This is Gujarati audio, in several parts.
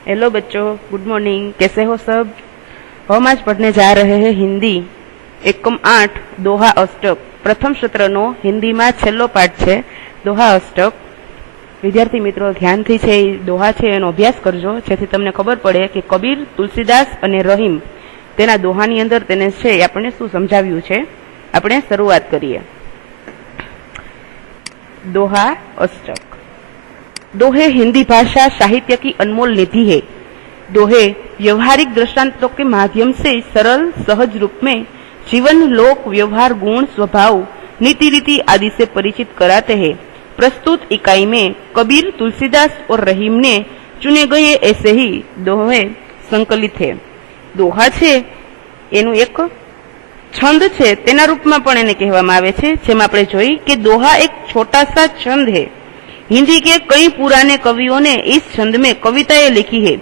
हेलो बच्चों, गुड मॉर्निंग। कैसे हो सब? हम आज पढ़ने जा रहे हैं हिंदी एकम 8 दोहा अष्टक। प्रथम सत्रनो हिंदी में छेल्लो पाठ है दोहा अष्टक। विद्यार्थी मित्रों ध्यानथी छे दोहा छे एनो अभ्यास करजो, जेथी तमने खबर पड़े कि कबीर, तुलसीदास अने रहीम तेना दोहानी अंदर तेने छे आपणे शुं समजाव्युं छे। आपणे शरूआत करीए। दोहा अष्टक। दोहे हिंदी भाषा साहित्य की अनमोल निधि है। दोहे व्यवहारिक दृष्टांतों के माध्यम से सरल सहज रूप में जीवन, लोक व्यवहार, गुण, स्वभाव, नीति रीति आदि से परिचित कराते हैं। प्रस्तुत इकाई में कबीर, तुलसीदास और रहीम ने चुने गए ऐसे ही दोहे संकलित है। दोहा छे एनु एक छंद छे, तेना रूप में पण एने कहेवामां आवे छे। जेम आपणे जोई के दोहा एक छोटा सा छंद है। हिंदी के कई पुराने कवियों ने इस छंद में कविताएं लिखी है।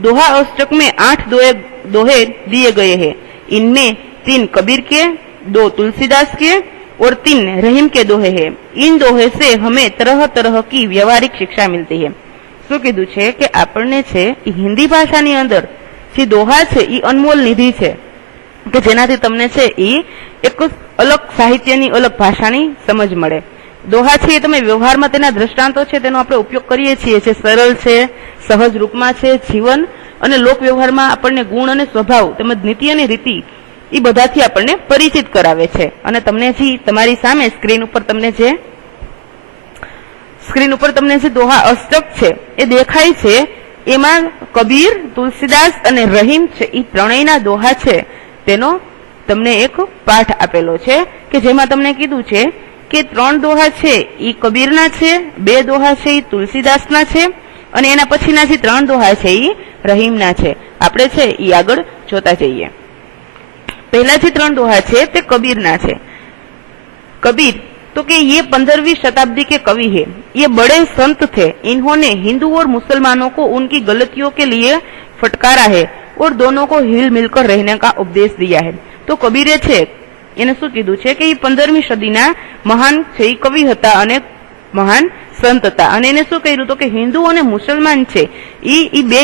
दोहा अष्टक में 8 दोहे दिए गए हैं। इनमें 3 कबीर के, 2 तुलसीदास के और 3 रहीम के दोहे हैं। इन दोहे से हमें तरह तरह की व्यवहारिक शिक्षा मिलती है। શું કીધું છે કે આપણને છે હિન્દી ભાષાની અંદર જે દોહા છે એ અનમોલ નિધિ છે કે જેનાથી તમને છે એ એક અલગ સાહિત્યની અલગ ભાષાની સમજ મળે। दोहा छे तमे व्यवहार में तेना दृष्टांतो छे तेनो आपणे उपयोग करीए छीए छे। सरल छे, सहज रूप में छे। जीवन अने लोक व्यवहार में आपणे गुण अने स्वभाव तेमज नीति अने रीति ई बधाथी आपणे परिचित करावे छे। अने तमने जी तमारी सामे स्क्रीन उपर तमने जे दोहा अष्टक छे ए देखाय छे। एमां कबीर, तुलसीदास अने रहीम छे ई त्रणेयना दोहा छे तेनो तमने एक पाठ आपेलो छे के जेमां तमने कीधुं छे के 3 दोहा छे ई कबीरना छे, 2 दोहा छे ई तुलसीदासना छे अने एना पछीना जे 3 दोहा छे ई रहीमना छे। आपणे छे ई आगळ जोता जईए। पहला जे 3 दोहा छे ते कबीरना छे। कबीर तो कि ये 15वीं शताब्दी के कवि है। ये बड़े संत थे। इन्होंने हिंदू और मुसलमानों को उनकी गलतियों के लिए फटकारा है और दोनों को हिल मिलकर रहने का उपदेश दिया है। तो कबीरे छे એને શું કીધું છે કે એ 15મી સદીના મહાન છે કવિ હતા અને મહાન સંત હતા અને એને શું કહ્યું તો કે હિન્દુ અને મુસલમાન છે એ બે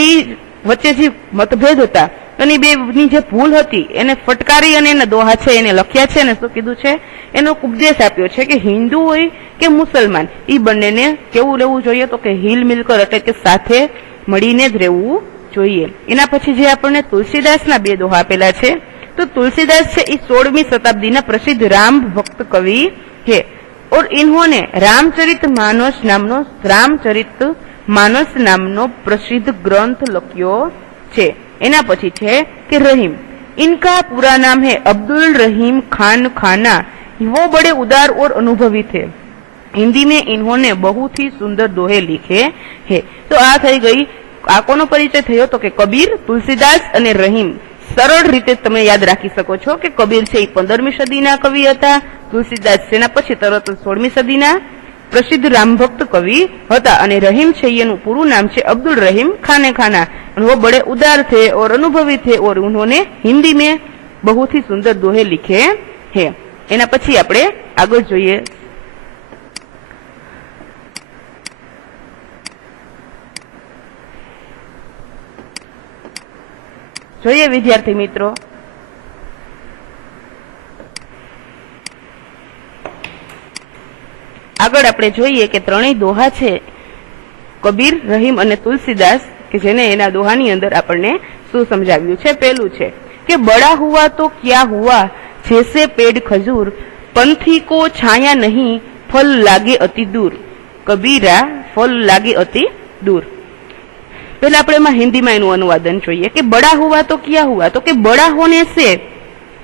વચ્ચે જે મતભેદ હતા અને બે ની જે ભૂલ હતી એને ફટકારી અને એના દોહા છે એને લખ્યા છે અને શું કીધું છે એનો ઉપદેશ આપ્યો છે કે હિન્દુ હોય કે મુસલમાન એ બંનેને કેવું રહેવું જોઈએ તો કે હિલ મિલકર એટલે કે સાથે મળીને જ રહેવું જોઈએ। એના પછી જે આપણને તુલસીદાસના 2 दोहा આપેલા છે तो तुलसीदास से इस 16वीं शताब्दी ना प्रसिद्ध राम भक्त कवि है और इन्होंने रामचरित मानस नामनो प्रसिद्ध ग्रंथ लख्यो छे। एना पछी छे कि रहीम। इनका पूरा नाम है अब्दुल रहीम खान खाना। वो बड़े उदार और अनुभवी थे। हिंदी में इन्होंने बहुत ही सुंदर दोहे लिखे हैं। तो आ थई गई आ कोनो परिचय थयो तो कि कबीर, तुलसीदास अने रहीम। सरल रीते तमे याद राखी सको छो कि कबीर छे 15મી સદીના કવિ હતા, तुलसीदास सेना પછી તરત 16મી સદીના પ્રસિદ્ધ રામભક્ત કવિ હતા અને રહીમ છે એનું પૂરું નામ છે અબ્દુલ રहीम खाने खाना। वो बड़े उदार थे और अनुभवी थे और उन्होंने हिंदी में बहुत ही सुंदर दोहे लिखे हैं। एना પછી આપણે આગળ જોઈએ। જોઈએ વિદ્યાર્થી મિત્રો આગળ આપણે જોઈએ કે ત્રણેય દોહા છે કબીર, રહીમ અને તુલસીદાસ કે જેને એના દોહાની અંદર આપણને શું સમજાવ્યું છે। પહેલું છે કે બડા હુआ तो क्या हुआ, जैसे पेड़ खजूर, पंथी को छाया नहीं, फल लागे अति दूर। कबीरा फल लागे अति दूर। पहले આપણે માં हिंदी में એનું अनुवादन જોઈએ कि बड़ा हुआ तो क्या हुआ तो कि बड़ा होने से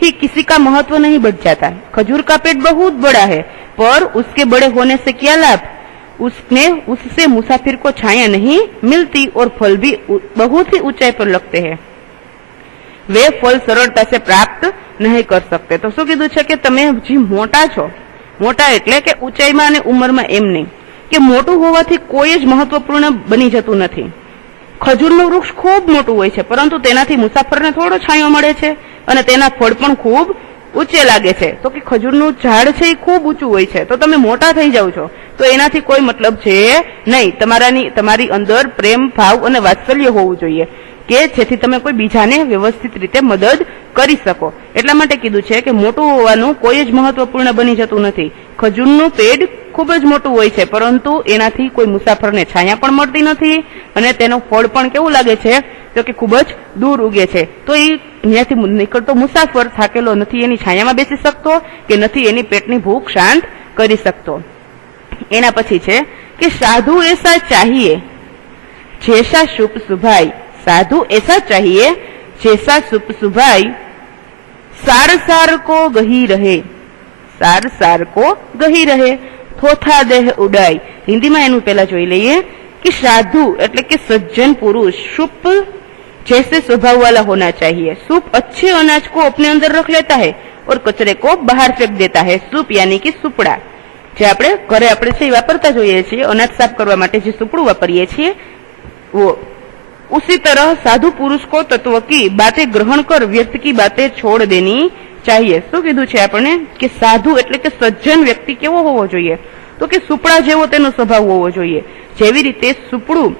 ही किसी का महत्व नहीं बढ़ जाता। खजूर का पेड़ बहुत बड़ा है पर उसके बड़े होने से क्या लाभ, उससे मुसाफिर को छाया नहीं मिलती और फल भी बहुत ही ऊंचाई पर लगते हैं। वे फल सरलता से प्राप्त नहीं कर सकते। तो શું કીધું છે કે તમે જે મોટા છો, મોટા એટલે કે ઊંચાઈમાં અને ઉંમરમાં એમ નહીં કે મોટું હોવાથી કોઈ જ મહત્વપૂર્ણ બની જતું નથી। ખજૂરનું વૃક્ષ ખૂબ મોટું હોય છે પરંતુ તેનાથી મુસાફરને થોડો છાંયો મળે છે અને તેના ફળ પણ ખૂબ ઊંચે લાગે છે। તો કે ખજૂરનું ઝાડ છે એ ખૂબ ઊંચું હોય છે તો તમે મોટા થઈ જાવ છો તો એનાથી કોઈ મતલબ છે નહીં. તમારી અંદર પ્રેમ ભાવ અને વાત્સલ્ય હોવું જોઈએ કે જેથી તમે કોઈ બીજાને વ્યવસ્થિત રીતે મદદ કરી શકો. એટલા માટે કીધું છે કે મોટું હોવાનું કોઈ જ મહત્વપૂર્ણ બની જતું નથી. ખજૂરનું પેડ ખૂબ જ મોટું હોય છે, પરંતુ એનાથી કોઈ મુસાફરને છાયા પણ મળતી નથી અને તેનો ફળ પણ કેવું લાગે છે તો કે ખૂબ જ દૂર ઉગે છે. તો એ ત્યાંથી નીકળતો મુસાફર થાકેલો નથી એની છાયામાં બેસી શકતો કે નથી એની પેટની ભૂખ શાંત કરી શકતો. એના પછી છે કે સાધુ એસા ચાહીએ જેસા શુભ સુભાઈ. साधु ऐसा चाहिए जैसा सुप सुभाई. सार सार को गही रहे. सार सार को गही रहे थोथा देह उड़ाई. हिंदी में एनु पहला जोई लईए कि साधु એટલે કે सज्जन पुरुष सुप जैसे स्वभाव वाला होना चाहिए. सुप अच्छे अनाज को अपने अंदर रख लेता है और कचरे को बाहर फेंक देता है. सुप यानी कि सुपड़ा જે આપણે ઘરે આપણે છે વાપરતા જોઈએ છીએ અનાજ સાફ કરવા માટે જે સુપડું વાપરીએ છીએ वो. उसी तरह साधु पुरुष को तत्व की बातें ग्रहण कर व्यर्थ की बातें छोड़ देनी चाहिए. શું કીધું છે આપણે કે સાધુ એટલે કે સજ્જન વ્યક્તિ કેવો હોવો જોઈએ તો કે સુપડા જેવો તેનો સ્વભાવ હોવો જોઈએ. જેવી રીતે સુપડું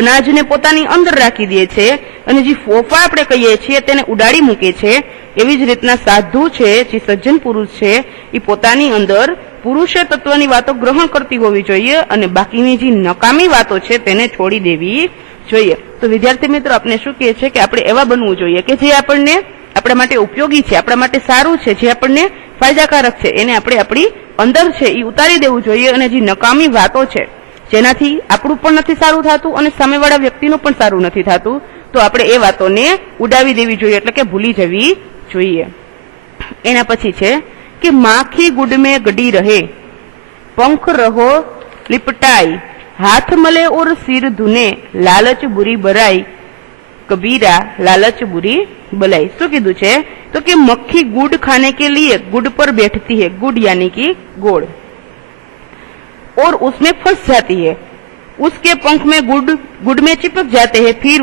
અનાજને પોતાની અંદર રાખી દે છે અને જે ફોફા આપણે કહીએ છીએ તેને ઉડાડી મૂકે છે, એવી જ રીતના સાધુ છે જે સજ્જન પુરુષ છે એ પોતાની અંદર પુરુષ તત્વની વાતો ગ્રહણ કરતી હોવી જોઈએ અને બાકીની જે નકામી વાતો છે તેને છોડી દેવી જોઈએ. તો વિદ્યાર્થી મિત્રો આપણે શું કહે છે કે આપણે એવા બનવું જોઈએ કે જે આપણને આપણા માટે ઉપયોગી છે, આપણા માટે સારું છે, જે આપણને ફાયદાકારક છે એને આપણે આપણી અંદર છે એ ઉતારી દેવું જોઈએ. અને જે નકામી વાતો છે જેનાથી આપણું પણ નથી સારું થતું અને સામેવાળા વ્યક્તિનું પણ સારું નથી થતું તો આપણે એ વાતોને ઉડાવી દેવી જોઈએ એટલે કે ભૂલી જવી જોઈએ. એના પછી છે કે માખી ગુડ में गडी रहे पंख रहो लिपटाई हाथ मले और सिर धुने लालच बुरी बराई कबीरा लालच बुरी बलाई. શું કીધું છે તો કે મક્ખી गुड़ खाने के लिए गुड़ पर बैठती है. गुड़ यानी कि गोड़ और उसमें फंस जाती है. उसके पंख में गुड़ में चिपक जाते हैं. फिर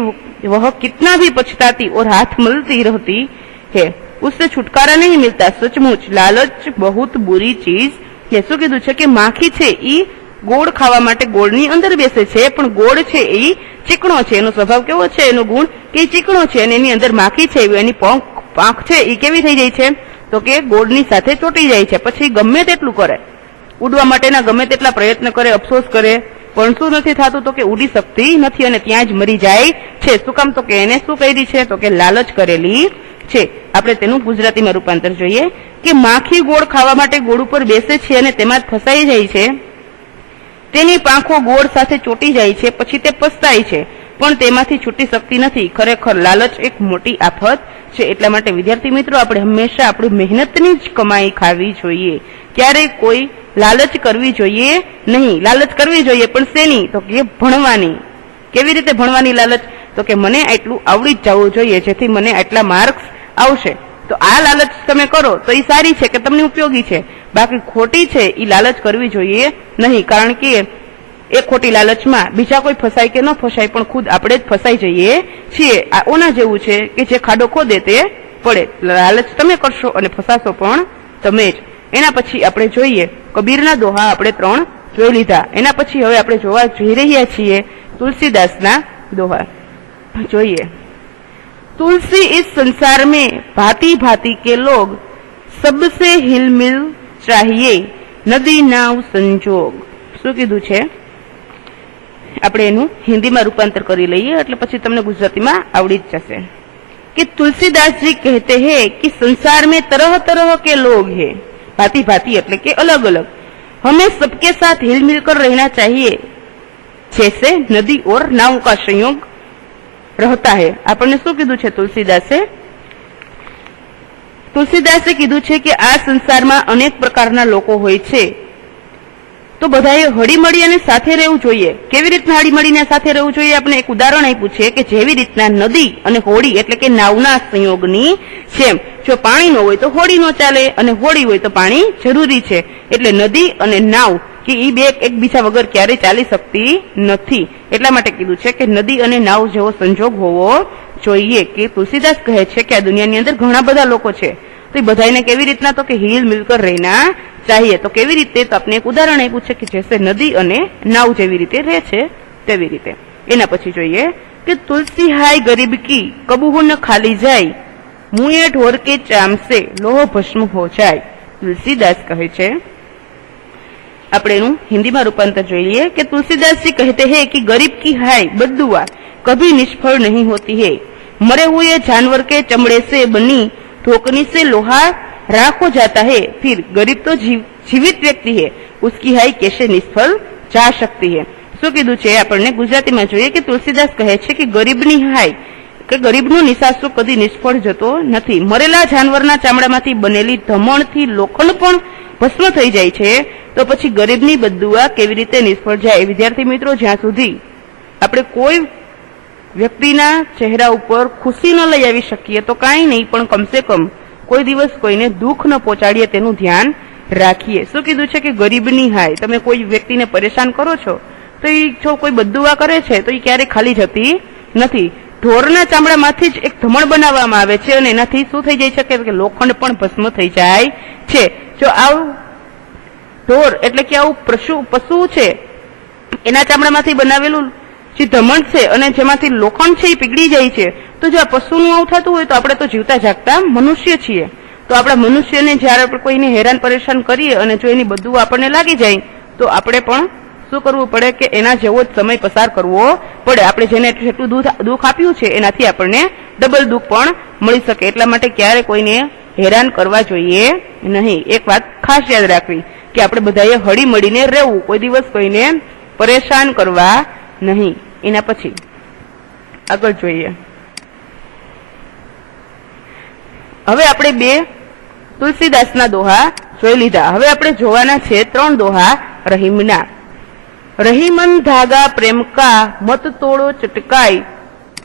वह कितना भी पछताती और हाथ मलती रहती है, उससे छुटकारा नहीं मिलता. सचमुच लालच बहुत बुरी चीज है. શું કીધું છે કે માખી છે ઈ ગોળ ખાવા માટે ગોળની અંદર બેસે છે, પણ ગોળ છે એ ચીકણો છે. એનો સ્વભાવ કેવો છે, એનો ગુણ કે ચીકણો છે અને એની અંદર માખી છે એની પાંખ છે એ કેવી થઈ જાય છે તો કે ગોળની સાથે ચોટી જાય છે. પછી ગમે તેટલું કરે, ઉડવા માટેના ગમે તેટલા પ્રયત્ન કરે, અફસોસ કરે, પણ શું નથી થતું તો કે ઉડી શકતી નથી અને ત્યાં જ મરી જાય છે. શું કામ તો કે એને શું કરી છે તો કે લાલચ કરેલી છે. આપણે તેનું ગુજરાતીમાં રૂપાંતર જોઈએ કે માખી ગોળ ખાવા માટે ગોળ ઉપર બેસે છે અને તેમાં જ ફસાઈ જાય છે. તેની પાંખો ગોળ સાથે ચોટી જાય છે, પછી તે પસ્તાય છે પણ તેમાંથી છૂટી શકતી નથી. ખરેખર લાલચ એક મોટી આફત છે. એટલા માટે વિદ્યાર્થી મિત્રો આપણે હંમેશા આપણી મહેનતની જ કમાઈ ખાવી જોઈએ, ક્યારેય કોઈ લાલચ કરવી જોઈએ નહીં. લાલચ કરવી જોઈએ પણ શેની તો કે ભણવાની. કેવી રીતે ભણવાની લાલચ તો કે મને આટલું આવડી જ જવું જોઈએ જેથી મને આટલા માર્ક્સ આવશે. તો આ લાલચ તમે કરો તો એ સારી છે કે તમને ઉપયોગી છે, બાકી ખોટી છે એ લાલચ કરવી જોઈએ નહીં. કારણ કે એ ખોટી લાલચમાં બીજા કોઈ ફસાય કે ન ફસાય પણ ખુદ આપણે જ ફસાઈ જઈએ છીએ. આ ઓના જેવું છે કે જે ખાડો ખોદે તે પડે. લાલચ તમે કરશો અને ફસાશો પણ તમે જ. એના પછી આપણે જોઈએ કબીરના દોહા આપણે 3 જોઈ લીધા. એના પછી હવે આપણે જોવા જઈ રહ્યા છીએ તુલસીદાસના દોહા. જોઈએ तुलसी इस संसार में भांति भांति के लोग सबसे हिल मिल चाहिए नदी नाव संजोग. શું કીધું છે આપણે એનું હિન્દીમાં રૂપાંતર કરી લઈએ એટલે પછી તમને ગુજરાતીમાં આવડી જ જશે कि तुलसीदास जी कहते हैं कि संसार में तरह तरह के लोग हैं. भांति भांति એટલે કે अलग अलग. हमें सबके साथ हिल मिलकर रहना चाहिए जैसे नदी और नाव का संयोग रहता है. આપણને શું કીધું છે તુલસીદાસે કીધું છે કે આ સંસારમાં અનેક પ્રકારના લોકો હોય છે તો બધાએ હળીમળી અને સાથે રહેવું જોઈએ. કેવી રીતના હળીમળીને સાથે રહેવું જોઈએ આપણે એક ઉદાહરણ આપ્યું છે કે જેવી રીતના નદી અને હોડી એટલે કે નાવના સંયોગની જેમ જો પાણી ન હોય તો હોડી ન ચાલે અને હોડી હોય તો પાણી જરૂરી છે. એટલે નદી અને નાવ કે એ બે એકબીજા વગર ક્યારેય ચાલી શકતી નથી. એટલા માટે કીધું છે કે નદી અને નાવ જેવો સંજોગ હોવો જોઈએ. કે તુલસીદાસ કહે છે કે આ દુનિયાની અંદર ઘણા બધા લોકો છે તો એ બધાને કેવી રીતના તો કે હિલ મિલકર રહેના चाहिए। तो केवी रीते तो आपने एक उदाहरण आप्युं छे कि जैसे नदी अने नाव जेवी रीते रहे छे तेवी रीते। एना पछी जोईए कि तुलसी हाय गरीब की कबूह न खाली जाय, मुए ढोर के चाम से लोह भस्म हो जाए। तुलसीदास कहे छे, આપણે એનું હિન્દીમાં રૂપાંતર જોઈએ કે तुलसीदास जी कहते हैं कि गरीब की हाय बद्दुआ कभी निष्फल नहीं होती है, मरे हुए जानवर के चमड़े से बनी ठोकनी से लोहा राख हो जाता है, फिर गरीब तो जीवित व्यक्ति है, उसकी हाय कैसे निष्फल जा सकती है। શું કીધું છે આપણને ગુજરાતીમાં જોઈએ કે તુલસીદાસ કહે છે કે ગરીબની હાય કે ગરીબનો નિસાસો કદી નિષ્ફળ જતો નથી, મરેલા જાનવરના ચામડામાંથી બનેલી ધમણથી લોખંડ પણ ભસ્મ થઈ જાય છે, તો પછી ગરીબની બદદુઆ કેવી રીતે નિષ્ફળ જાય। વિદ્યાર્થી મિત્રો, જ્યાં સુધી આપણે કોઈ વ્યક્તિના ચહેરા ઉપર ખુશી ન લઈ આવી શકીએ તો કાંઈ નહીં, પણ કમસે કમ કોઈ દિવસ કોઈને દુઃખ ન પહોંચાડીએ તેનું ધ્યાન રાખીએ। શું કીધું છે કે ગરીબની હાય, તમે કોઈ વ્યક્તિને પરેશાન કરો છો તો એ જો કોઈ બદદુઆ કરે છે તો એ ક્યારે ખાલી જતી નથી। ઢોરના ચામડામાંથી જ એક ધમણ બનાવવામાં આવે છે અને એનાથી શું થઈ જાય છે કે લોખંડ પણ ભસ્મ થઈ જાય છે। જો આવું ઢોર એટલે કે આવું પશુ છે એના ચામડામાંથી બનાવેલું જે ધમણ છે અને જેમાંથી લોખંડ છે એ પીગળી જાય છે, તો જો આ પશુનું આવું થતું હોય તો આપણે તો જીવતા જાગતા મનુષ્ય છીએ, તો આપણા મનુષ્યને જયારે આપણે કોઈને હેરાન પરેશાન કરીએ અને જો એની બધું આપણને લાગી જાય તો આપણે પણ શું કરવું પડે કે એના જેવો જ સમય પસાર કરવો પડે। આપણે જેને જેટલું દુઃખ આપ્યું છે એનાથી આપણને ડબલ દુઃખ પણ મળી શકે, એટલા માટે ક્યારે કોઈને હેરાન કરવા જોઈએ નહીં। એક વાત ખાસ યાદ રાખવી કે આપણે બધાએ હળી મળીને રહેવું, કોઈ દિવસ કોઈને પરેશાન કરવા નહીં। એના પછી આગળ જોઈએ, હવે આપણે બે તુલસીદાસના દોહા જોઈ લીધા, હવે આપણે જોવાના છે 3 દોહા રહીમના। रहीमन धागा प्रेम का मत तोड़ो चटकाई,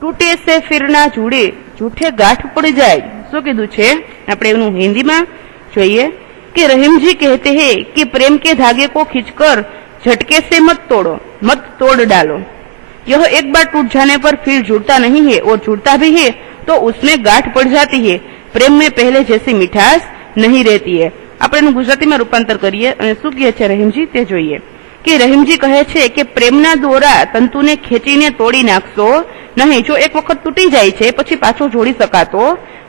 टूटे से फिर ना जुड़े जूठे गांठ पड़ जाए। શું કીધું છે આપણે એનું હિન્દીમાં જોઈએ कि रहीम जी कहते हैं कि प्रेम के धागे को खींचकर झटके से मत तोड़ो, मत तोड़ डालो, यह एक बार टूट जाने पर फिर जुड़ता नहीं है और जुड़ता भी है तो उसमें गांठ पड़ जाती है, प्रेम में पहले जैसी मिठास नहीं रहती है। આપણે એનું ગુજરાતીમાં રૂપાંતર કરીએ અને શું કહે છે રહીમજી તે જોઈએ કે રહીમજી કહે છે કે પ્રેમના દોરા તંતુને ખેંચીને તોડી નાખશો નહીં, જો એક વખત તૂટી જાય છે પછી પાછો જોડી શકાતો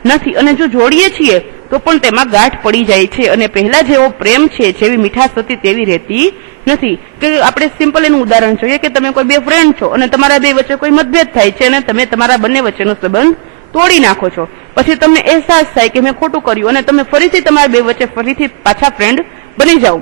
નથી, અને જો જોડીએ છીએ તો પણ તેમાં ગાંઠ પડી જાય છે અને પહેલા જેવો પ્રેમ છે જેવી મીઠાશ હતી તેવી રહેતી નથી। કે આપણે સિમ્પલ એનું ઉદાહરણ જોઈએ કે તમે કોઈ બે ફ્રેન્ડ છો અને તમારા બે વચ્ચે કોઈ મતભેદ થાય છે અને તમે તમારા બંને વચ્ચેનો સંબંધ તોડી નાખો છો, પછી તમને અહેસાસ થાય કે મેં ખોટું કર્યું અને તમે ફરીથી તમારા બે વચ્ચે ફરીથી પાછા ફ્રેન્ડ બની જાઓ,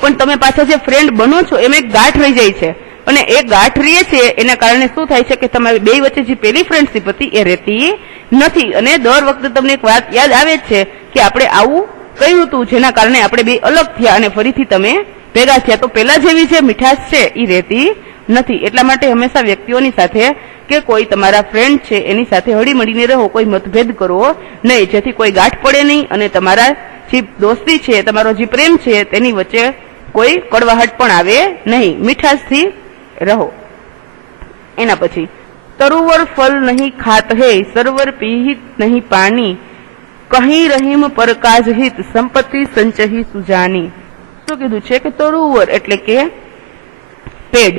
પણ તમે પાછા જે ફ્રેન્ડ બનો છો એમાં એક ગાંઠ રહી જાય છે અને એ ગાંઠ રહે છે એના કારણે શું થાય છે કે તમારી બે વચ્ચે જે પેલી ફ્રેન્ડશીપ હતી એ રહેતી નથી, અને દર વખતે તમને એક વાત યાદ આવે છે કે આપણે આવું કહ્યું હતું જેના કારણે આપણે બે અલગ થયા અને ફરીથી તમે ભેગા થયા, તો પેલા જેવી જે મીઠાશ છે એ રહેતી નથી। એટલા માટે હંમેશા વ્યક્તિઓની સાથે કે કોઈ તમારા ફ્રેન્ડ છે એની સાથે હળી મળીને રહો, કોઈ મતભેદ કરો નહીં, જેથી કોઈ ગાંઠ પડે નહીં અને તમારા જે દોસ્તી છે તમારો જે પ્રેમ છે તેની વચ્ચે કોઈ કડવાહટ પણ આવે નહીં, મીઠાશથી રહો। એના પછી તરુવર ફલ નહીં ખાત હે, સરવર પીહિત નહીં પાણી, કહી રહીમ પર કાજ હિત, સંપત્તિ સંચહી સુજાની। શું કીધું છે કે તરુવર એટલે કે पेड़,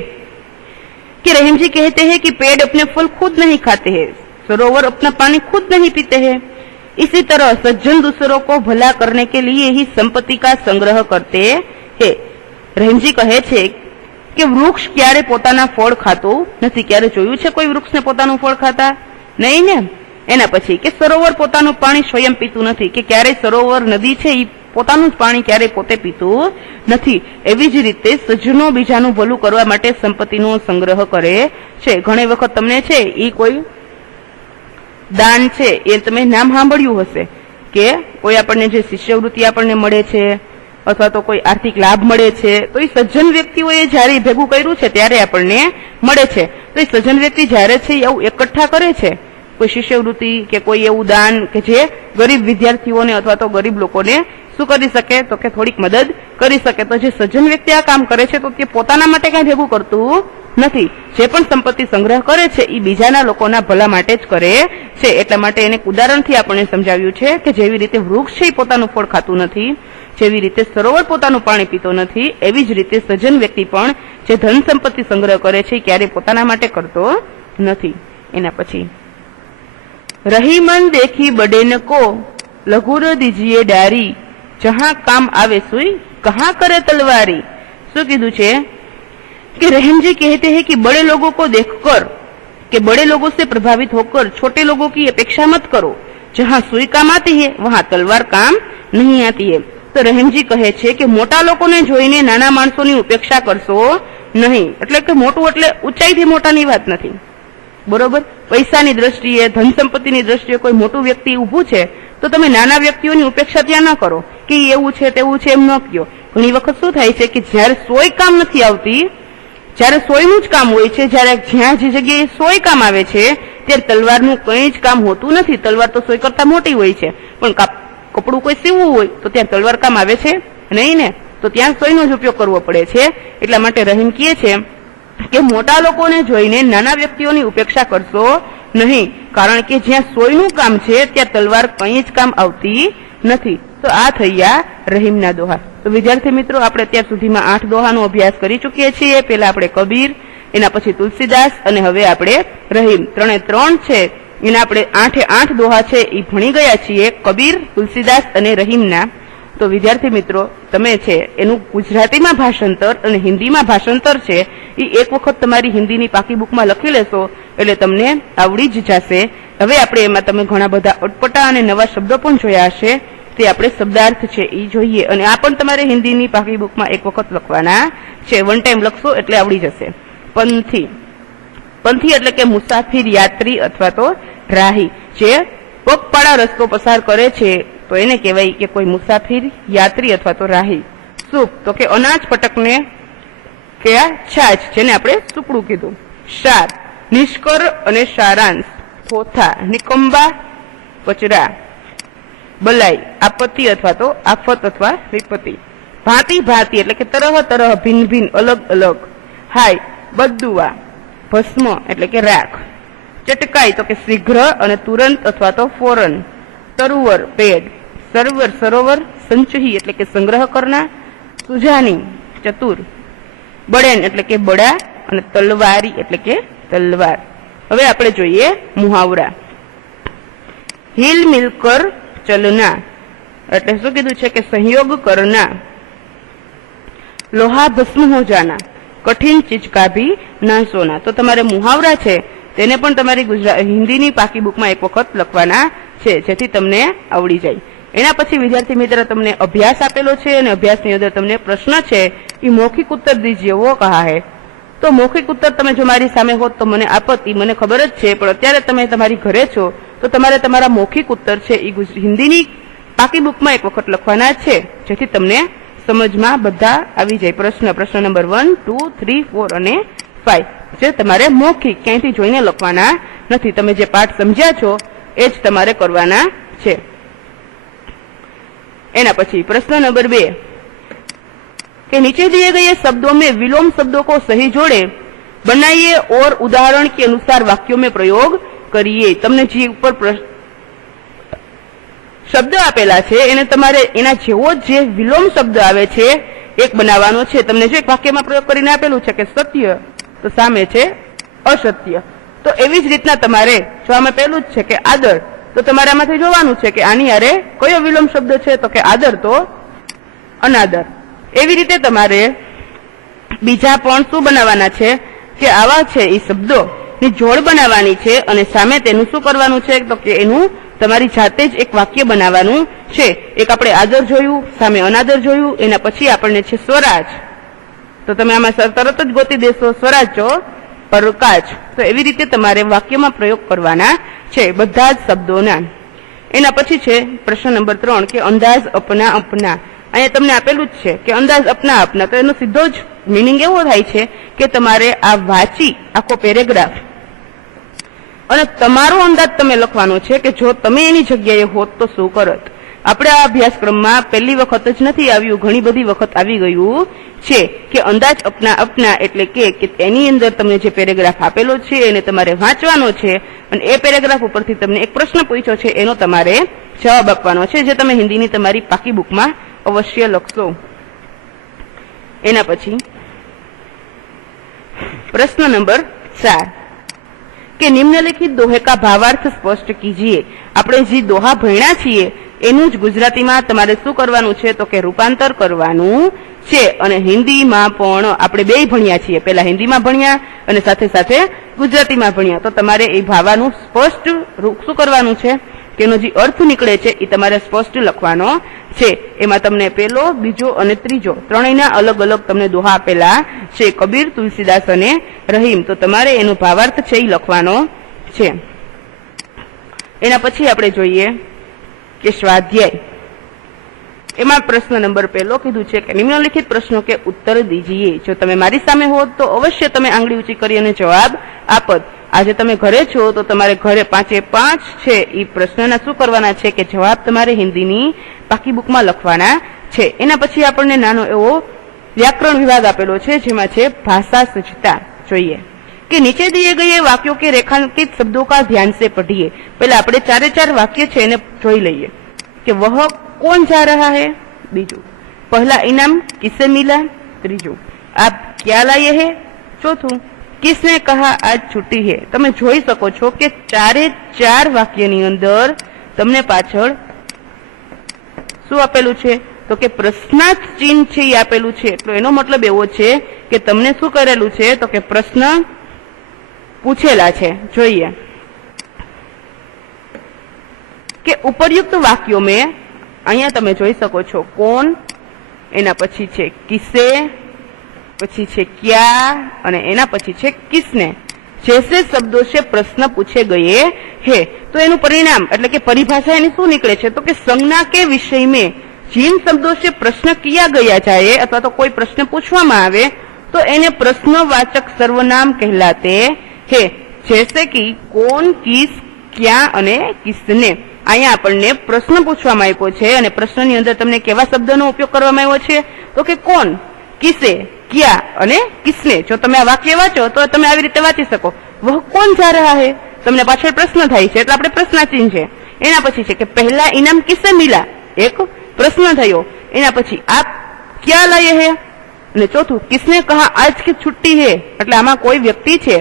कि रहीम जी कहते हैं कि पेड़ अपने फल खुद नहीं खाते हैं, सरोवर अपना पानी खुद नहीं पीते हैं, इसी तरह सज्जन दूसरों को भला करने के लिए ही संपत्ति का संग्रह करते हैं। रहीम जी कहे छे કે વૃક્ષ ક્યારે પોતાના ફળ ખાતું નથી, ક્યારે જોયું છે કોઈ વૃક્ષને પોતાનું ફળ ખાતા નહીં ને। એના પછી કે સરોવર પોતાનું પાણી સ્વયં પીતું નથી, કે ક્યારેય સરોવર નદી છે એ પોતાનું જ પાણી ક્યારેય પોતે પીતું નથી, એવી જ રીતે સજ્જનો બીજાનું ભલું કરવા માટે સંપત્તિનો સંગ્રહ કરે છે। ઘણી વખત તમને છે એ કોઈ દાન છે એ તમે નામ સાંભળ્યું હશે કે કોઈ આપણને જે શિષ્યવૃત્તિ આપણને મળે છે અથવા તો કોઈ આર્થિક લાભ મળે છે, તો એ સજ્જન વ્યક્તિઓએ જયારે ભેગું કર્યું છે ત્યારે આપણને મળે છે, તો એ સજ્જન વ્યક્તિ જયારે છે આવું એકઠા કરે છે કોઈ શિષ્યવૃત્તિ કે કોઈ એવું દાન કે જે ગરીબ વિદ્યાર્થીઓને અથવા તો ગરીબ લોકોને શું કરી શકે તો કે થોડીક મદદ કરી શકે, તો જે સજ્જન વ્યક્તિ આ કામ કરે છે તો તે પોતાના માટે કઈ ભેગું કરતું નથી, જે પણ સંપત્તિ સંગ્રહ કરે છે એ બીજાના લોકોના ભલા માટે જ કરે છે। એટલા માટે એને ઉદાહરણથી આપણને સમજાવ્યું છે કે જેવી રીતે વૃક્ષ છે એ પોતાનું ફળ ખાતું નથી, જેવી રીતે સરોવર પોતાનું પાણી પીતો નથી, એવી જ રીતે સજ્જન વ્યક્તિ પણ જે ધન સંપત્તિ સંગ્રહ કરે છે ક્યારે પોતાના માટે કરતો નથી. એના પછી रही मन देखी बड़े न को लघुर दीजिए डारी जहां काम आवे सुई कहां करे तलवारी। શું કીધું છે कि रहीम जी कहते हैं कि बड़े लोगों को देखकर कि बड़े लोगों से प्रभावित होकर छोटे लोगों की अपेक्षा मत करो, जहां सुई काम आती है वहां तलवार काम नहीं आती है। तो રહીમજી કહે છે કે મોટા લોકોને જોઈને નાના માણસોની ઉપેક્ષા કરશો નહીં, એટલે કે મોટું એટલે ઊંચાઈથી મોટાની વાત નથી, બરોબર। પૈસાની દ્રષ્ટિએ ધન સંપત્તિની દ્રષ્ટિએ કોઈ મોટું વ્યક્તિ ઊભું છે તો તમે નાના વ્યક્તિઓની ઉપેક્ષા ત્યાં ન કરો કે એવું છે તેવું છે એમ ન કહો। ઘણી વખત શું થાય છે કે જ્યારે સોય કામ નથી આવતી, જ્યારે સોયનું જ કામ હોય છે, જ્યારે જ્યાં જે જગ્યાએ સોય કામ આવે છે ત્યારે તલવારનું કંઈ જ કામ હોતું નથી। તલવાર તો સોય કરતા મોટી હોય છે, પણ કપડું કોઈ સીવવું હોય તો ત્યાં તલવાર કામ આવે છે નહીં ને, તો ત્યાં સોયનો જ ઉપયોગ કરવો પડે છે। એટલા માટે રહીમ કહે છે કે મોટા લોકોને જોઈને નાના વ્યક્તિઓની ઉપેક્ષા કરશો નહીં, કારણ કે જ્યાં સોયનું કામ છે ત્યાં તલવાર કંઈ જ કામ આવતી નથી। તો આ થયા રહીમના દોહા। તો વિદ્યાર્થી મિત્રો, આપણે અત્યાર સુધીમાં 8 દોહાનો અભ્યાસ કરી ચૂકીએ છીએ। પહેલા આપણે કબીર, એના પછી તુલસીદાસ અને હવે આપણે રહીમ, 3 છે એના આપણે 8 દોહા છે એ ભણી ગયા છીએ, કબીર, તુલસીદાસ અને રહીમના। તો વિદ્યાર્થી મિત્રો, તમે છે એનું ગુજરાતીમાં ભાષાંતર અને હિન્દીમાં ભાષાંતર છે એ એક વખત તમારી હિન્દીની પાકી બુકમાં લખી લેશો એટલે તમને આવડી જ જશે। હવે આપણે એમાં તમે ઘણા બધા અટપટા અને નવા શબ્દો પણ જોયા હશે, તે આપણે શબ્દાર્થ છે એ જોઈએ, અને આ પણ તમારે હિન્દીની પાકી બુકમાં એક વખત લખવાના છે, 1 ટાઈમ લખશો એટલે આવડી જશે। પંથી, પંથી એટલે કે મુસાફિર, યાત્રી અથવા તો રાહી, જે પગપાળા રસ્તો પસાર કરે છે તો એને કહેવાય કે કોઈ મુસાફિર, યાત્રી અથવા તો રાહી। સૂપ તો કે અનાજ પટકને કે છાછ, જેને આપણે સુપડું કીધું। સાર, નિષ્કર અને સારાંશ, થોથા, નિકંબા, કચરા। બલાઈ, આપત્તિ અથવા તો આફત અથવા વિપત્તિ। ભાંતિ ભાંતિ એટલે કે તરહ તરહ, ભિન્ન ભિન્ન, અલગ અલગ। હાય, બદદુઆ, ભસ્મ એટલે કે રાખ। ચટકાઈ તો કે શીઘ્ર અને તુરંત અથવા તો ફોરન। તરુવર, પેડ। સરોવર, સરોવર, સંચહી એટલે કે સંગ્રહ કરનાર। સુજાની, ચતુર। બળેન એટલે કે બડા અને તલવારી એટલે કે તલવાર। હવે આપણે જોઈએ મુહાવરા। હિલ મિલકર ચલના એટલે શું કીધું છે કે સહયોગ કરના। લોહા ભસ્મ હો જાના, કઠિન ચીજ કા ભી ના સોના। તો તમારે મુહાવરા છે તેને પણ તમારી હિન્દીની પાકી બુકમાં એક વખત લખવાના છે, જેથી તમને આવડી જાય। એના પછી વિદ્યાર્થી મિત્ર તમને અભ્યાસ આપેલો છે અને અભ્યાસની અંદર તમને પ્રશ્ન છે એ મૌખિક ઉત્તર દીજીએ વો કહા હે। તો મૌખિક ઉત્તર તમે જો મારી સામે હોત તો મને આપત, મને ખબર જ છે, પણ અત્યારે તમે તમારી ઘરે છો તો તમારે તમારા મૌખિક ઉત્તર છે એ હિન્દીની પાકી બુકમાં એક વખત લખવાના છે, જેથી તમને સમજમાં બધા આવી જાય। પ્રશ્ન નંબર 1, 2, 3, 4 અને 5 જે તમારે મૌખિક ક્યાંયથી જોઈને લખવાના નથી, તમે જે પાઠ સમજ્યા છો એ જ તમારે કરવાના છે। એના પછી प्रश्न नंबर 2 कि नीचे दिए गए शब्दों में विलोम शब्दों को सही जोड़े बनाइए और उदाहरण के अनुसार वाक्यों में प्रयोग करिए। તમને જે ઉપર શબ્દ આપેલા છે એને તમારે એના જેવો જે વિલોમ શબ્દ આવે છે એક બનાવવાનો છે। તમને જો એક વાક્યમાં પ્રયોગ કરીને આપેલું છે કે સત્ય, તો સામે છે અસત્ય। તો એવી જ રીતના તમારે જો આમાં પહેલું જ છે કે આદર, તો તમારે આમાંથી જોવાનું છે કે આની યારે કયો વિલોમ શબ્દ છે, તો કે આદર તો અનાદર। એવી રીતે તમારે બીજા પણ શું બનાવવાના છે કે આવા છે એ શબ્દોની જોડ બનાવવાની છે અને સામે તેનું શું કરવાનું છે તો કે એનું તમારી જાતે જ એક વાક્ય બનાવવાનું છે। એક આપણે આદર જોયું, સામે અનાદર જોયું, એના પછી આપણને છે સ્વરાજ, તો તમે આમાં તરત જ ગોતી દેશો સ્વરાજ છો પરકાજ। તો એવી રીતે તમારે વાક્યમાં પ્રયોગ કરવાના છે બધા જ શબ્દોના। એના પછી છે પ્રશ્ન નંબર 3 કે અંદાજ અપના અપના। અહીંયા તમને આપેલું જ છે કે અંદાજ અપના અપના, તો એનો સીધો જ મિનિંગ એવો થાય છે કે તમારે આ વાંચી આખો પેરેગ્રાફ અને તમારો અંદાજ તમે લખવાનો છે કે જો તમે એની જગ્યાએ હોત તો શું કરત। આપણે આ અભ્યાસક્રમમાં પહેલી વખત જ નથી આવ્યું, ઘણી બધી વખત આવી ગયું છે કે અંદાજ અપના અપના એટલે કે તેની અંદર તમને જે પેરેગ્રાફ આપેલો છે એને તમારે વાંચવાનો છે અને એ પેરેગ્રાફ ઉપરથી તમને એક પ્રશ્ન પૂછ્યો છે એનો તમારે જવાબ આપવાનો છે, જે તમે હિન્દીની તમારી પાકી બુકમાં અવશ્ય લખશો. એના પછી प्रश्न नंबर 4 કે નિમ્નલિખિત દોહે કા ભાવાર્થ સ્પષ્ટ કીજીએ. આપણે જે દોહા ભણ્યા છીએ એનું જ ગુજરાતીમાં તમારે શું કરવાનું છે તો કે રૂપાંતર કરવાનું છે. અને હિન્દીમાં પણ આપણે બેય ભણ્યા છીએ, પહેલા હિન્દીમાં ભણ્યા અને સાથે સાથે ગુજરાતીમાં ભણ્યા. તો તમારે એ ભાવાનું સ્પષ્ટ શું કરવાનું છે કે એનો જે અર્થ નીકળે છે એ તમારે સ્પષ્ટ લખવાનો છે. એમાં તમને પહેલો, બીજો અને ત્રીજો ત્રણેયના અલગ અલગ તમને દોહા આપેલા છે, કબીર, તુલસીદાસ અને રહીમ. તો તમારે એનો ભાવાર્થ છે એ લખવાનો છે. એના પછી આપણે જોઈએ કે સ્વાધ્યાય. એમાં પ્રશ્ન નંબર પહેલો કીધું છે કે નિમ્નલિખિત પ્રશ્નો કે ઉત્તર દીજીએ. જો તમે મારી સામે હોત તો અવશ્ય તમે આંગળી ઊંચી કરી અને જવાબ આપત. આજે તમે ઘરે છો તો તમારે ઘરે 5 છે એ પ્રશ્નના શું કરવાના છે કે જવાબ તમારે હિન્દીની પાકી બુકમાં લખવાના છે. એના પછી આપણને નાનો એવો વ્યાકરણ વિભાગ આપેલો છે જેમાં છે ભાષા સજ્જતા. જોઈએ કે નીચે દિए गए वाक्यों के रेखांकित शब्दों का ध्यान से पढ़िए. पहले આપણે 4 વાક્ય છે એને જોઈ લઈએ કે વહ कौन जा रहा है, बीजू पहला इनाम किससे मिला, त्रीजू आप क्या लाए हैं, चौथું किसने कहा आज छुट्टी है. તમે જોઈ શકો છો કે 4 વાક્યની અંદર તમને પાછળ શું આપેલું છે તો કે પ્રશ્નાર્થ ચિહ્ન છે એ આપેલું છે. એટલે એનો મતલબ એવો છે કે તમને શું કરેલું છે તો કે પ્રશ્ન પૂછેલા છે. જોઈએ કે ઉપરયુક્ત વાક્યો में અહીંયા તમે જોઈ શકો છો કોણ, એના પછી છે કિસે, પછી છે ક્યા અને એના પછી છે કિસને. जैसे शब्दों से प्रश्न पूछे गए है तो एनु परिणाम એટલે કે પરિભાષા એની શું નીકળે છે તો કે સંજ્ઞા કે વિષય में जिन शब्दों से प्रश्न किया गया जाए अथवा तो कोई प्रश्न पूछवामां आवे तो एने प्रश्नवाचक सर्वनाम कहलाते हैं. जैसे कि कौन, किस, क्या અને કિસને. અહીંયા આપણને પ્રશ્ન પૂછવામાં આવ્યો છે અને પ્રશ્નની અંદર તમને કેવા શબ્દનો ઉપયોગ કરવામાં આવ્યો છે તો કે કોણ, કિસે, ક્યા અને કિસને. જો તમે આ વાક્ય વાંચો તો તમે આવી રીતે વાંચી શકો વહ કોણ જા રહા હે, તમને પાછળ પ્રશ્ન થાય છે એટલે આપણે પ્રશ્નાચિહ્ન છે. એના પછી છે કે પહેલા ઇનામ કિસે મિલા, એક પ્રશ્ન થયો. એના પછી આપ ક્યા લાયે હે અને ચોથું કિસને કહા આજ की छुट्टी है. એટલે આમાં કોઈ વ્યક્તિ છે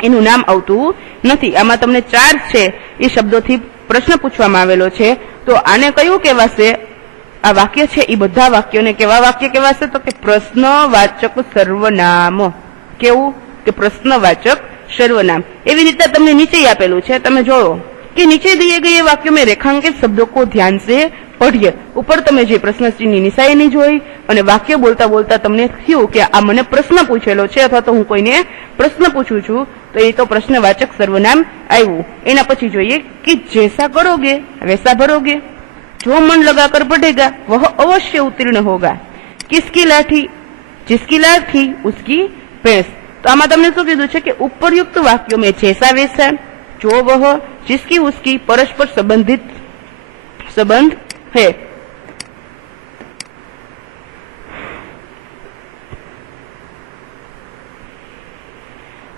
એનું નામ આવતું નથી. આમાં તમને 4 છે એ શબ્દોથી પ્રશ્ન પૂછવામાં આવેલો છે. તો આને કયું કહેવાશે, આ વાક્ય છે એ બધા વાક્યોને કેવા વાક્ય કહેવાશે તો કે પ્રશ્નવાચક સર્વનામ. કેવું કે પ્રશ્નવાચક સર્વનામ. એવી રીતે તમને નીચે આપેલું છે, તમે જોયો કે નીચે दिए गए वाक्यों में रेखांकित शब्दों को ध्यान से पढ़िए. ઉપર તમે જે પ્રશ્ન ચિહ્નની નિશાની જોઈ અને વાક્ય બોલતા બોલતા તમને થયું કે આ મને પ્રશ્ન પૂછેલો છે અથવા તો હું કોઈને પ્રશ્ન પૂછું છું તો એ તો પ્રશ્નવાચક સર્વનામ આવ્યું. એના પછી જોઈએ કે जैसा करोगे वैसा भरोगे, जो मन लगाकर पढ़ेगा वह अवश्य उत्तीर्ण होगा, किसकी लाठी, जिसकी लाठी उसकी भैंस. तो आमा तमने શું કીધું છે કે ઉપરયુક્ત વાક્યો में जैसा वैसा, जो वह, जिसकी उसकी परस्पर संबंधित संबंध है.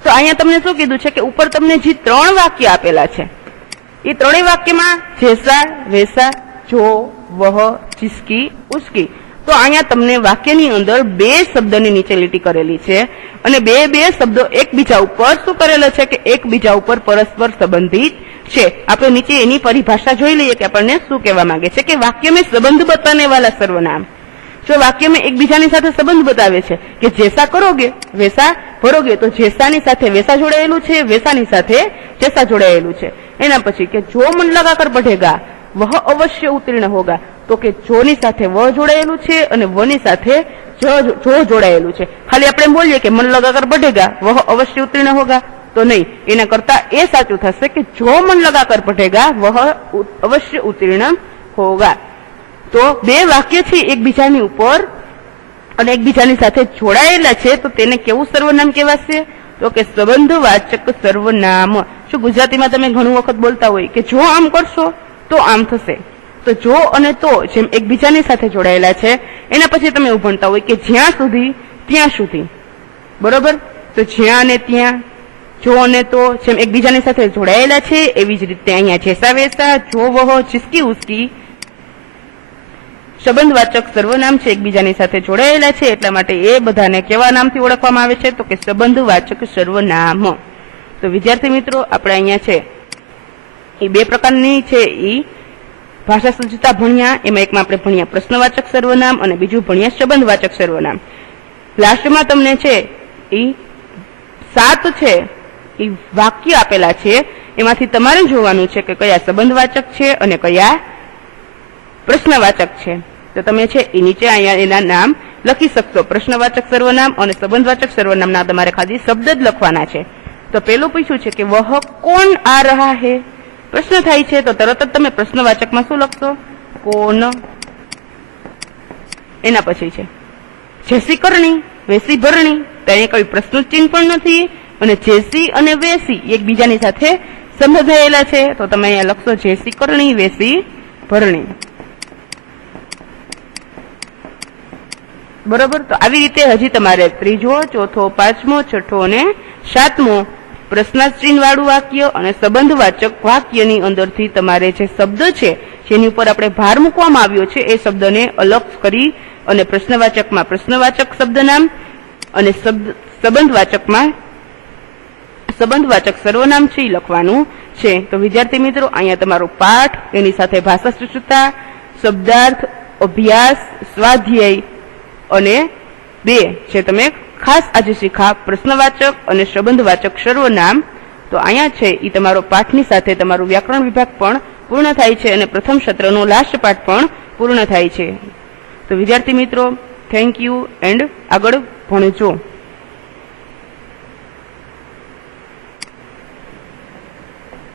તો અહીંયા તમને શું કીધું છે કે ઉપર તમને જે 3 વાક્ય આપેલા છે એ ત્રણેય વાક્યમાં જેસા, વેસા, જો, વહ, जिसकी, उसकी. તો અહીંયા તમને વાક્યની અંદર 2 શબ્દની નીચે લીટી કરેલી છે અને 2 શબ્દો એકબીજા ઉપર શું કરેલા છે કે એકબીજા ઉપર પરસ્પર સંબંધિત છે. આપણે નીચે એની પરિભાષા જોઈ લઈએ કે આપણને શું કહેવા માંગે છે કે વાક્ય में संबंध बताने वाला सर्वनाम. जो वाक्य में એકબીજાની સાથે સંબંધ બતાવે છે કે જેસા કરોગે વેસા ભરોગે, તો જેસાની સાથે વેસા જોડાયેલું છે, વેસાની સાથે જેસા જોડાયેલું છે. એના પછી કે જો મન લગાકર પઢેગા વહ અવશ્ય ઉત્તીર્ણ હોગા, તો કે જોની સાથે વ જોડાયેલું છે અને વની સાથે જો જોડાયેલું છે. ખાલી આપણે બોલીએ કે મન લગાકર પઢેગા વહ અવશ્ય ઉત્તીર્ણ હોગા તો નહીં, એના કરતા એ સાચું થશે કે જો મન લગાકર પઢેગા વહ અવશ્ય ઉત્તીર્ણ હોગા. તો 2 વાક્ય છે એકબીજાની ઉપર અને એકબીજાની સાથે જોડાયેલા છે તો તેને કેવું સર્વનામ કહેવાશે તો કે સંબંધવાચક સર્વનામ. શું ગુજરાતીમાં તમે ઘણું વખત બોલતા હોય કે જો આમ કરશો તો આમ થશે. તો જો અને તો જેમ એકબીજાની સાથે જોડાયેલા છે એના પછી તમે એવું ભણતા હોય કે જ્યાં સુધી ત્યાં સુધી, બરોબર. તો જ્યાં અને ત્યાં, જો અને તો જેમ એકબીજાની સાથે જોડાયેલા છે એવી જ રીતે અહીંયા જેસા વેસા, જો વહ, जिसकी उसकी, સંબંધવાચક સર્વનામ છે એકબીજાની સાથે જોડાયેલા છે, એટલા માટે એ બધાને કેવા નામથી ઓળખવામાં આવે છે? તો કે સંબંધવાચક સર્વનામ. તો વિદ્યાર્થી મિત્રો, આપણે અહીંયા છે એ બે પ્રકારની છે એ ભાષા સજ્જતા ભણ્યા. એમાં એકમાં આપણે ભણ્યા પ્રશ્નવાચક સર્વનામ અને બીજું ભણ્યા સંબંધવાચક સર્વનામ. લાસ્ટમાં તમને છે એ 7 છે એ વાક્ય આપેલા છે, એમાંથી તમારે જોવાનું છે કે કયા સંબંધવાચક છે અને કયા પ્રશ્નવાચક છે. તો તમે છે એ નીચે અહીંયા એના નામ લખી શકશો. પ્રશ્નવાચક સર્વનામ અને સંબંધવાચક સર્વનામના તમારે ખાલી શબ્દ જ લખવાના છે. તો પેલું પૂછ્યું છે કે વહ કોણ આ રહા હે, પ્રશ્ન થાય છે તો તરત જ તમે પ્રશ્નવાચકમાં શું લખશો? કોણ. એના પછી છે જેસી કરણી વેસી ભરણી, તો અહીંયા કોઈ પ્રશ્ન ચિહ્ન પણ નથી અને જેસી અને વેસી એકબીજાની સાથે સંબંધાયેલા છે, તો તમે અહીંયા લખશો જેસી કરણી વેસી ભરણી. બરોબર. તો આવી રીતે હજી તમારે ત્રીજો, ચોથો, પાંચમો, છઠ્ઠો અને સાતમો પ્રશ્નાચિહ્ન વાળું વાક્ય અને સંબંધવાચક વાક્યની અંદરથી તમારે જે શબ્દ છે જેની ઉપર આપણે ભાર મૂકવામાં આવ્યો છે એ શબ્દને અલગ કરી અને પ્રશ્નવાચકમાં પ્રશ્નવાચક શબ્દનામ અને સંબંધવાચકમાં સંબંધવાચક સર્વનામ છે એ લખવાનું છે. તો વિદ્યાર્થી મિત્રો, અહીંયા તમારો પાઠ, એની સાથે ભાષા સૂચતા, શબ્દાર્થ, અભ્યાસ, સ્વાધ્યાય અને 2 જે તમે ખાસ આજે શીખા પ્રશ્નવાચક અને સંબંધવાચક સર્વનામ. તો અહીંયા છે એ તમારો પાઠની સાથે તમારું વ્યાકરણ વિભાગ પણ પૂર્ણ થાય છે અને પ્રથમ સત્રનો લાસ્ટ પાઠ પણ પૂર્ણ થાય છે. તો વિદ્યાર્થી મિત્રો, થેન્ક યુ એન્ડ આગળ ભણજો.